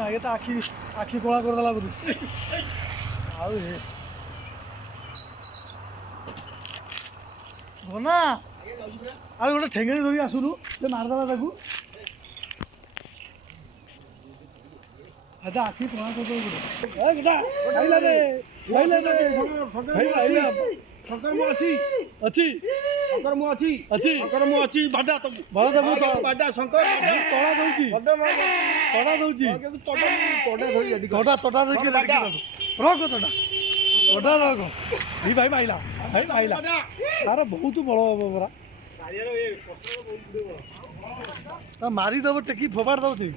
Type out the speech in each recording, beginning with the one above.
ना ये तो आखि आखि कला करदेला बोली आउ हे बना आरे गोटे ठेंगेली धरी आसुनु से मारदेला ताकू अच्छा आखि कला करदे ए बेटा आइला रे आइला शंकर मु अछि अछि शंकर मु अछि अछि शंकर मु अछि बाडा तो बड़ा दबु तो बाडा शंकर तोड़ा दउची तोड़ा दउची तोडा धरि रेडी तोड़ा तोड़ा देखि देखि रख तोड़ा रख ई भाई माइला तार बहुत बड़ हबो बरा ता मारी दब टेकी फोबाड़ दउ ती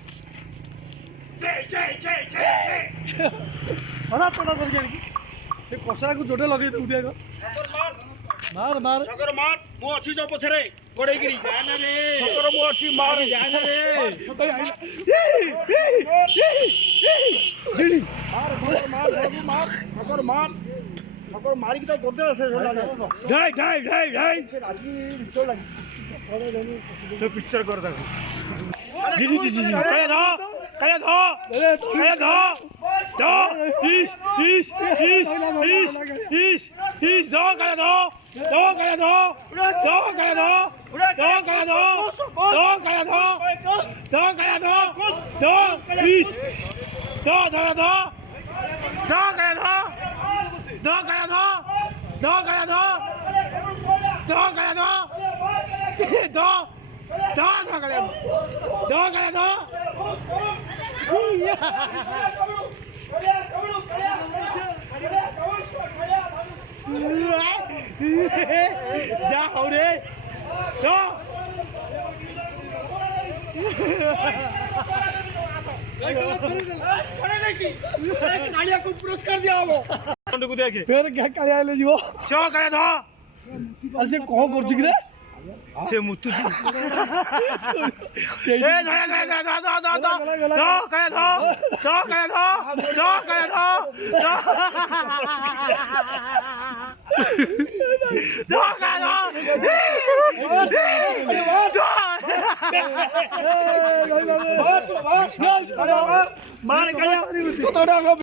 तोड़ा तोड़ा दर जानी से कसरा को जोडे लगे दउ दिया मार मार शंकर मार मु अछि जो पछरे गोडे गिरी जाना रे शंकर मु अछि मार जाना रे मार शंकर मार की तो करदे से ढाई ढाई ढाई ढाई राजी रिचो लागी से पिक्चर कर दे जी जी जी कया धो कया धो दो इस दो कया धो कया धो इस दो कया धो जा हो रे दो को पुरस्कार दिया हबो को देखे फिर क्या काया ले जीवो छो कया धो अरे से कौन करछु कि रे से मुतु ए कया धो